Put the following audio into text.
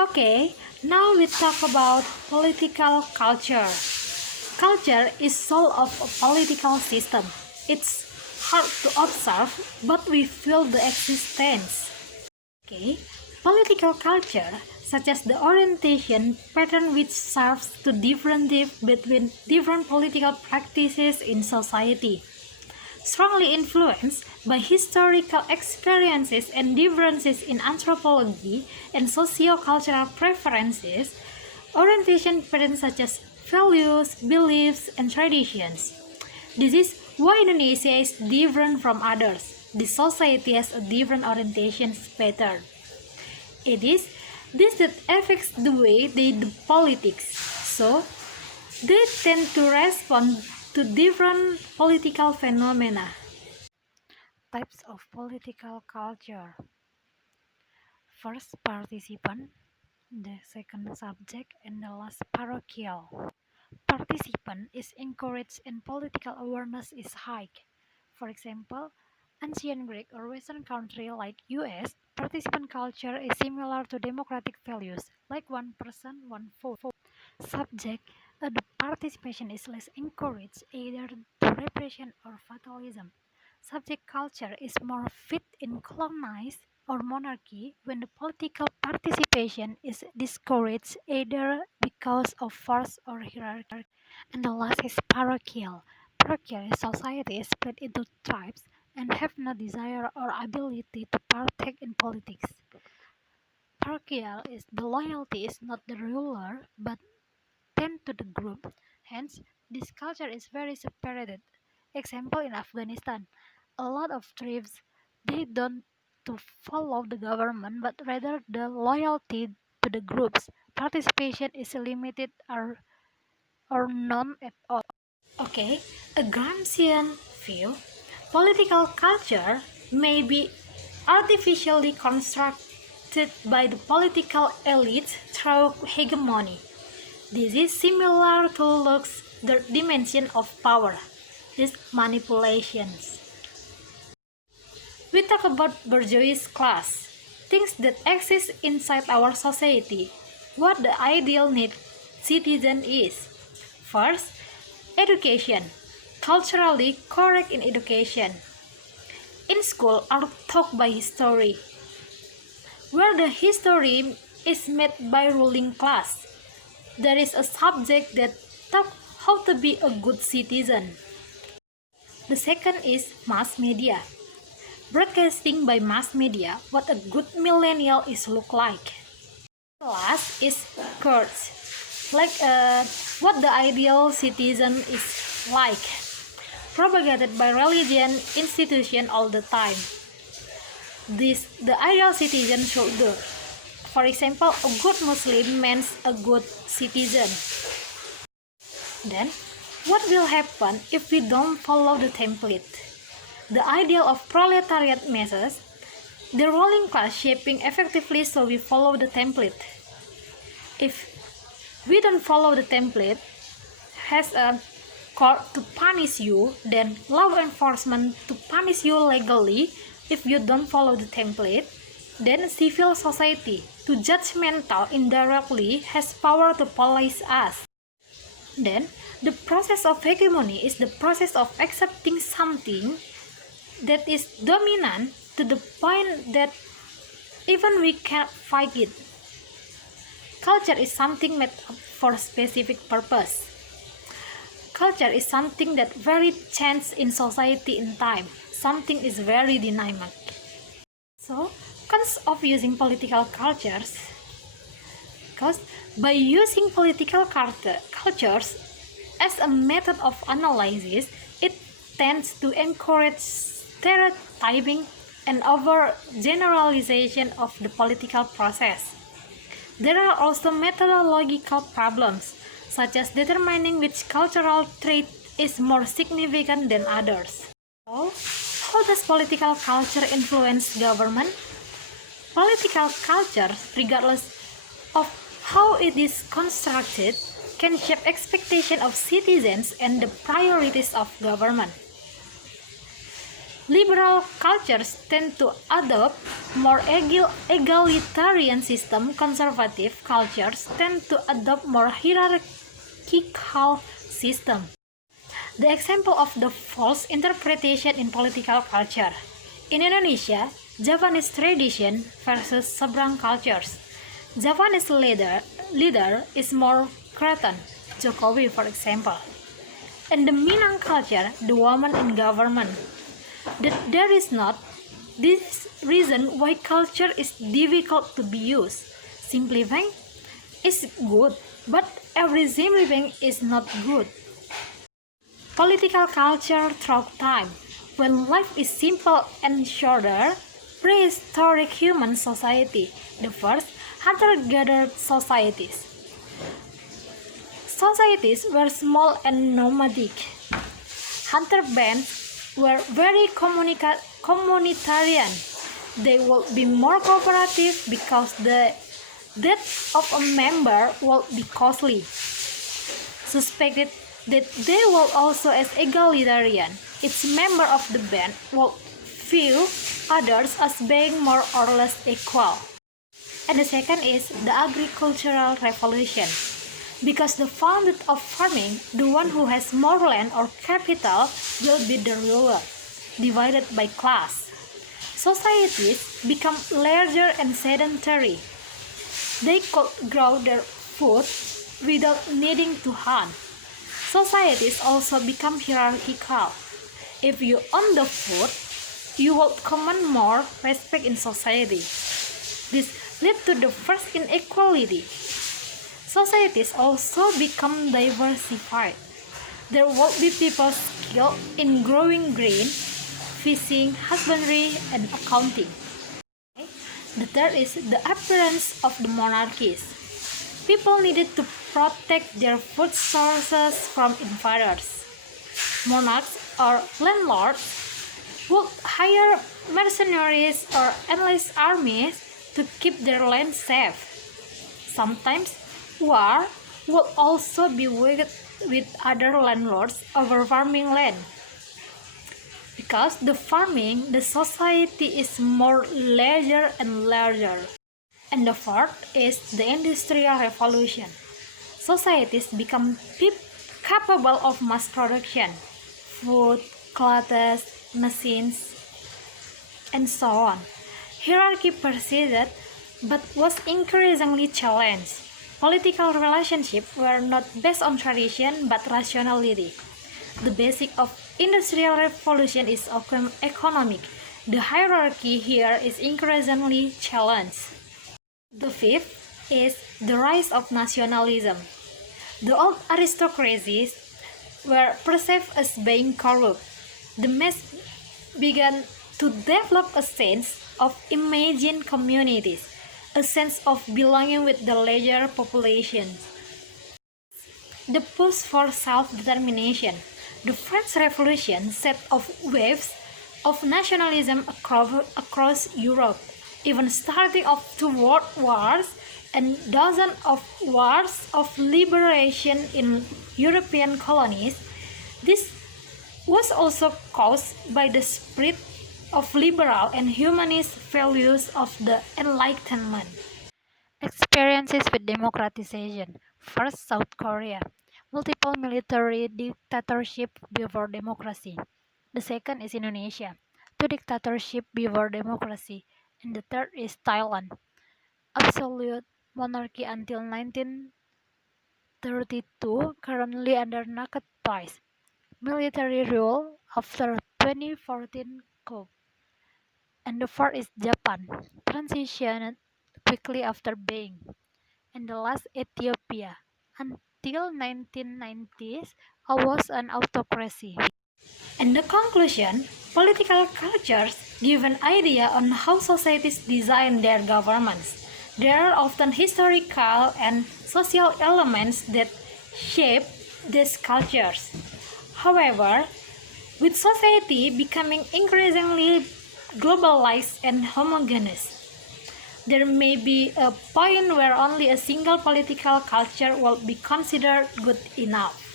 Okay, now we talk about political culture. Culture is soul of a political system. It's hard to observe, but we feel the existence. Okay, political culture, such as the orientation pattern which serves to differentiate between different political practices in society, strongly influenced by historical experiences and differences in anthropology and socio-cultural preferences, orientation patterns such as values, beliefs, and traditions. This is why Indonesia is different from others. The society has a different orientation pattern. It is this that affects the way they do politics. So, they tend to respond to different political phenomena. Types of political culture. First, participant, the second, subject, and the last, parochial. Participant is encouraged and political awareness is high. For example, ancient Greek or Western country like US, participant culture is similar to democratic values like one person, one vote. Subject, the participation is less encouraged either to repression or fatalism. Subject culture is more fit in colonized or monarchy when the political participation is discouraged either because of force or hierarchy. And the last is parochial. Parochial society is split into tribes and have no desire or ability to partake in politics. Parochial is the loyalty is not the ruler but tend to the group. Hence, this culture is very separated. Example in Afghanistan, a lot of tribes they don't to follow the government but rather the loyalty to the groups. Participation is limited or none at all. Okay, a Gramscian view, political culture may be artificially constructed by the political elite through hegemony. This is similar to Locke's third dimension of power, these manipulations. We talk about bourgeois class, things that exist inside our society, what the ideal need citizen is. First, education, culturally correct in education. In school are taught by history, where the history is made by ruling class. There is a subject that talks how to be a good citizen. The second is mass media. Broadcasting by mass media what a good millennial is look like. The last is courts, like what the ideal citizen is like, propagated by religion institution all the time. This the ideal citizen should do. For example, a good Muslim means a good citizen. Then, what will happen if we don't follow the template? The ideal of proletariat messes, the ruling class shaping effectively so we follow the template. If we don't follow the template, has a court to punish you, then law enforcement to punish you legally if you don't follow the template, then civil society to judgmental indirectly has power to police us. Then, the process of hegemony is the process of accepting something that is dominant to the point that even we can't fight it. Culture is something made up for a specific purpose. Culture is something that very changes in society in time. Something is very dynamic. So, cons of using political cultures. Because by using political cultures as a method of analysis, it tends to encourage stereotyping and overgeneralization of the political process. There are also methodological problems, such as determining which cultural trait is more significant than others. So, how does political culture influence government? Political culture, regardless of how it is constructed, can shape expectations of citizens and the priorities of government. Liberal cultures tend to adopt more egalitarian system. Conservative cultures tend to adopt more hierarchical system. The example of the false interpretation in political culture. In Indonesia, Javanese tradition versus seberang cultures. Javanese leader is more Cretan, Jokowi for example. In the Minang culture, the woman in government. There is not this reason why culture is difficult to be used. Simplifying is good, but every simplifying is not good. Political culture throughout time. When life is simple and shorter, prehistoric human society, the first hunter-gatherer societies. Societies were small and nomadic. Hunter bands were very communitarian. They would be more cooperative because the death of a member would be costly. Suspected that they were also as egalitarian. Each member of the band would view others as being more or less equal. And the second is the agricultural revolution. Because the founder of farming, the one who has more land or capital, will be the ruler, divided by class. Societies become larger and sedentary. They could grow their food without needing to hunt. Societies also become hierarchical. If you own the food, you will command more respect in society. This leads to the first inequality. Societies also become diversified. There will be people skilled in growing grain, fishing, husbandry, and accounting. The third is the appearance of the monarchies. People needed to protect their food sources from invaders. Monarchs or landlords would hire mercenaries or enlist armies to keep their land safe. Sometimes war would also be waged with other landlords over farming land. Because the society is more larger and larger. And the fourth is the Industrial Revolution. Societies become capable of mass production, food, clothes, machines, and so on. Hierarchy persisted but was increasingly challenged. Political relationships were not based on tradition but rationality. The basic of Industrial Revolution is economic. The hierarchy here is increasingly challenged. The fifth is the rise of nationalism. The old aristocracies were perceived as being corrupt. The mass began to develop a sense of imagined communities, a sense of belonging with the larger population. The push for self-determination. The French Revolution set off waves of nationalism across Europe, even starting off 2 world wars and dozens of wars of liberation in European colonies. This was also caused by the spread of liberal and humanist values of the Enlightenment. Experiences with democratization. First, South Korea. Multiple military dictatorship before democracy. The second is Indonesia. 2 dictatorship before democracy. And the third is Thailand. Absolute monarchy until 1932, currently under naked price. Military rule after 2014 coup. And the fourth is Japan, transitioned quickly after Beijing. And the last, Ethiopia. Until 1990s, was an autocracy. And the conclusion, political cultures give an idea on how societies design their governments. There are often historical and social elements that shape these cultures. However, with society becoming increasingly globalized and homogeneous, there may be a point where only a single political culture will be considered good enough.